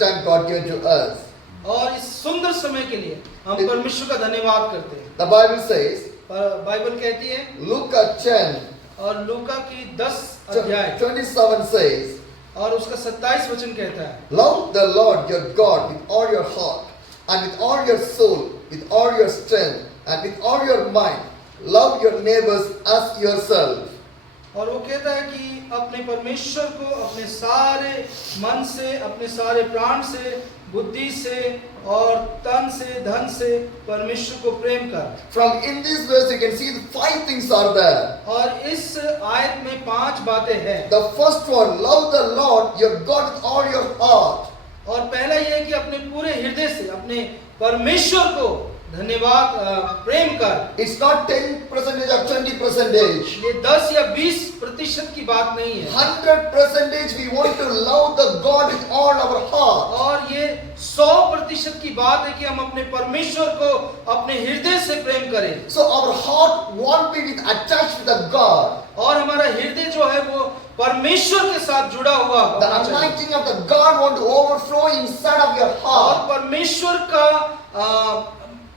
time God gave to us. और इस सुंदर समय के लिए हम परमेश्वर का धन्यवाद करते हैं। The Bible says, बाइबल कहती है, Luke 10, और लूका की 10 अध्याय 27 says, और उसका 27 वचन कहता है, love the Lord your God with all your heart and with all your soul, with all your strength and with all your mind. Love your neighbors as yourself. और वो कहता है कि अपने परमेश्वर को अपने सारे मन से, अपने सारे प्राण से, बुद्धि से और तन से, धन से परमेश्वर को प्रेम कर। From in this verse you can see the 5 things are there. और इस आयत में 5 बातें हैं। The first one, love the Lord your God with all your heart. और पहला ये है कि अपने पूरे हृदय से अपने परमेश्वर को धन्यवाद प्रेम कर। It's not 10% or 20%. ये 10 या 20% की बात नहीं है। 100% we want to love the God with all our heart. और ये 100% की बात है कि हम अपने परमेश्वर को अपने हृदय से प्रेम करें। So our heart won't be attached to the God. और हमारा हृदय जो है वो परमेश्वर के साथ जुड़ा हुआ The होना चाहिए। anointing of the God want to overflow inside of your और heart.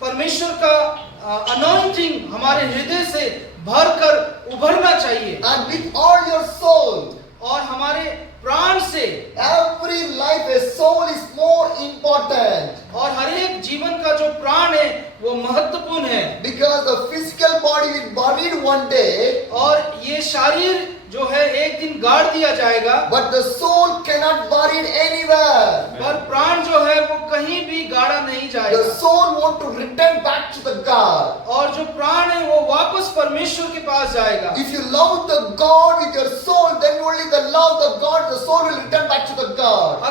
परमेश्वर का anointing हमारे हृदय से भरकर उभरना चाहिए। And with all your soul. और हमारे प्राण से। Every life, a soul is more important. और हर एक जीवन का जो प्राण है वो महत्वपूर्ण है। Because the physical body will be buried one day. और ये शरीर जो है एक दिन गाड़ दिया जाएगा। But the soul cannot buried anywhere. पर प्राण जो है वो कहीं भी गाड़ा नहीं जाएगा। The soul want to return back to the God. और जो प्राण है वो वापस परमेश्वर के पास जाएगा। If you love the God with your soul, then only the love the God, the soul will return back to the God.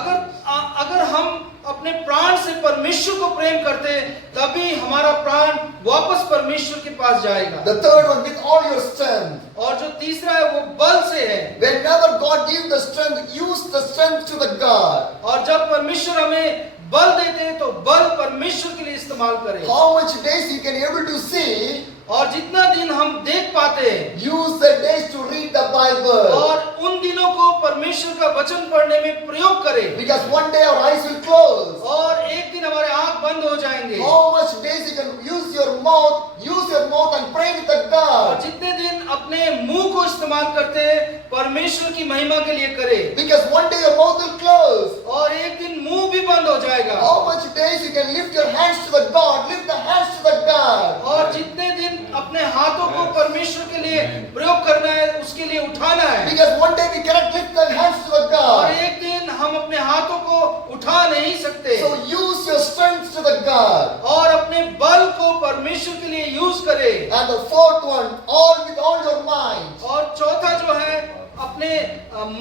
अगर हम अपने प्राण से परमेश्वर को प्रेम करते तभी हमारा प्राण वापस परमेश्वर के पास जाएगा। The third one, with all your strength. और जो तीसरा है वो बल से है। Whenever God gives the strength, use the strength to the God. और जब परमेश्वर हमें बल देते हैं तो बल परमेश्वर के लिए इस्तेमाल करें। How much days you can able to see? और जितना दिन हम देख पाते हैं, use the days to read the Bible. और उन दिनों को परमेश्वर का वचन पढ़ने में प्रयोग करें। Because one day our eyes will close. और एक दिन हमारे आंख बंद हो जाएंगे। How much days you can use your mouth and pray with the और God. जितने दिन अपने मुंह को इस्तेमाल करते हैं परमेश्वर की महिमा के लिए करें। Because one day your mouth will close. और एक दिन मुंह भी बंद हो जाएगा। How much days you can lift your hands to the God, lift the hands to the God. और जितने दिन अपने हाथों को परमेश्वर के लिए प्रयोग करना है उसके लिए उठाना है। Because one day we cannot lift the hands to the और God. एक दिन हम अपने हाथों को उठा नहीं सकते। So use your strength to the God. और अपने बल को परमेश्वर के लिए यूज करें। And the fourth one, with all your mind. और चौथा जो है अपने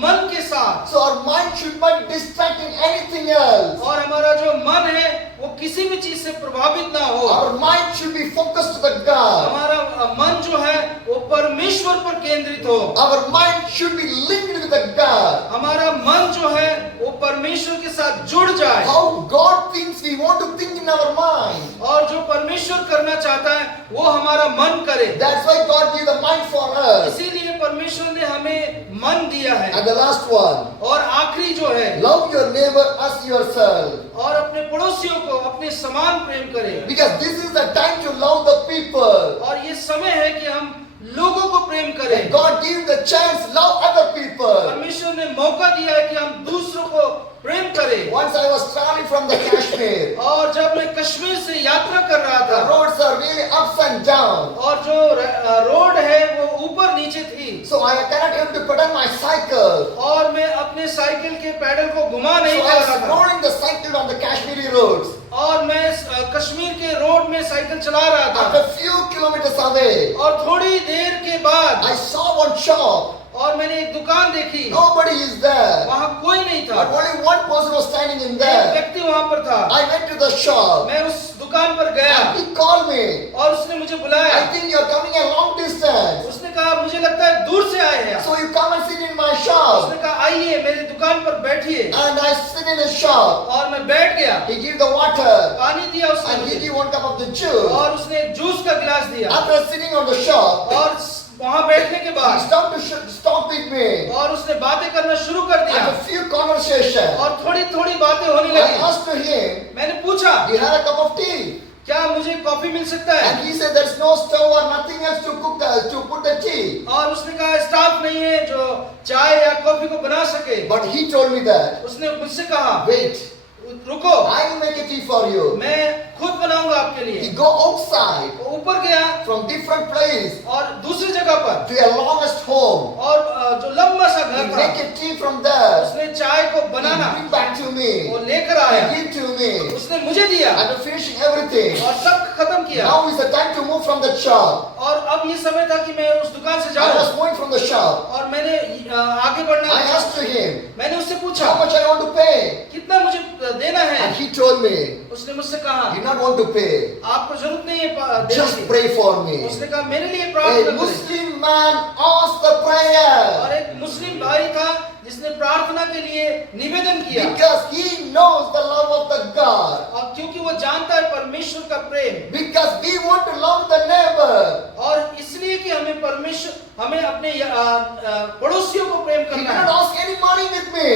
मन के साथ। So our mind should not be distracting anything else. और हमारा जो मन है वो किसी भी चीज से प्रभावित ना हो। Our mind should be focused to the God. हमारा मन जो है वो परमेश्वर पर केंद्रित हो। Our mind should be linked with the God. हमारा मन जो है वो परमेश्वर के साथ जुड़ जाए। How God thinks, we want to think in our mind. और जो परमेश्वर करना चाहता है वो हमारा मन करे। That's why God gave the mind for us. इसीलिए परमेश्वर ने हमें मन दिया है। And the last one, और आखिरी जो है love your neighbor as yourself. और अपने पड़ोसियों को अपने समान प्रेम करें। Because this is the time to love the people. और ये समय है कि हम लोगों को प्रेम करें। And God gave the chance, love other people. परमेश्वर ने मौका दिया है कि हम दूसरों को प्रेम करें। Once I was traveling from the Kashmir. और जब मैं कश्मीर से यात्रा कर रहा The था, roads are really ups and down. और जो रोड है वो ऊपर नीचे थी, So I cannot able to pedal my cycle. और मैं अपने साइकिल के पैडल को घुमा नहीं So पा I रहा was था। rolling the cycle on the Kashmiri roads. और मैं कश्मीर के रोड में साइकिल चला रहा था। After a few kilometers away, और थोड़ी देर के बाद I saw one shop. और मैंने एक दुकान देखी, Nobody is there. वहाँ कोई नहीं था, But only one person was standing in एक there. व्यक्ति वहाँ पर था। I went to the shop. मैं उस दुकान पर गया And he called me. और उसने मुझे बुलाया। I think you are coming a long distance. उसने कहा मुझे लगता है दूर से आए हैं। So you come and sit in my shop. उसने कहा आइए मेरी दुकान पर बैठिए। And I sit in his shop. और मैं बैठ गया। He gave the water. पानी दिया उसने And he मुझे, gave one cup of the juice. और उसने एक जूस का गिलास दिया। After sitting on the shop, और वहाँ बैठने के he बाद stopped to stop with me. और उसने बातें करना शुरू कर दिया। After a few conversation. और थोड़ी थोड़ी बातें होने I लगी। asked to him, मैंने पूछा, do you have a cup of tea? क्या मुझे कॉफी मिल सकता है? And he said, there's no stove or nothing else to cook to put the tea. और उसने कहा स्टाफ नहीं है जो चाय या कॉफी को बना सके। But he told me that, उसने मुझसे कहा, wait, रुको, I will make a tea for you. मैं खुद बनाऊंगा आपके He लिए। go outside वो ऊपर गया from different place और दूसरी जगह पर to a longest home. और जो लंबा सा He घर make था, a tea from there. उसने चाय को He banana bring back to me. वो लेकर आया, He give to me. उसने मुझे दिया After finishing everything, और सब खत्म किया। now is the time to move from the shop. और अब ये समय था कि मैं उस दुकान से I जाऊं was moving from the shop. और मैंने आगे बढ़ना। I asked to him, मैंने उससे पूछा, how much I want to pay? कितना मुझे देना And है? he told me, उसने मुझसे कहा, you not want to pay. आपको जरूरत नहीं है देने Just की। pray for me. उसने कहा मेरे लिए A प्रार्थना करें। Muslim man asked the prayer और एक मुस्लिम भाई था जिसने प्रार्थना के लिए निवेदन किया because he knows the love of the God. और क्योंकि वो जानता है परमेश्वर का प्रेम Because we want to love the neighbor. और इसलिए कि हमें अपने पड़ोसियों को प्रेम He did करना not है ask any money with me.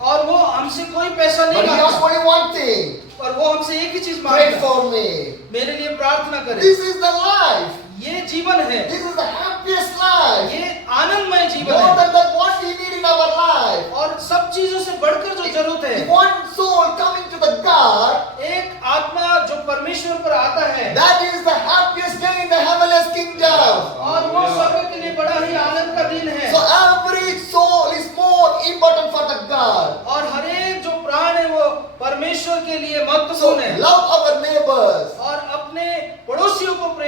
और वो हमसे कोई पैसा नहीं But he asked मांगता only one thing. और वो हमसे एक ही चीज Pray मांगता है, for me. मेरे लिए प्रार्थना करें। This is the life. ये जीवन है, This is the happiest life. ये आनंदमय जीवन More है than that, what we need in our life. और सब चीजों से बढ़कर जो जरूरत है, One soul coming to the God, एक आत्मा जो परमेश्वर पर आता है that is the happiest day in the heavenly kingdom. और वो स्वर्ग के लिए बड़ा ही आनंद का दिन है। So every soul is more important for the God. और हर एक जो प्राण है वो परमेश्वर के लिए So महत्वपूर्ण है love our neighbors. और अपने पड़ोसियों को प्रेम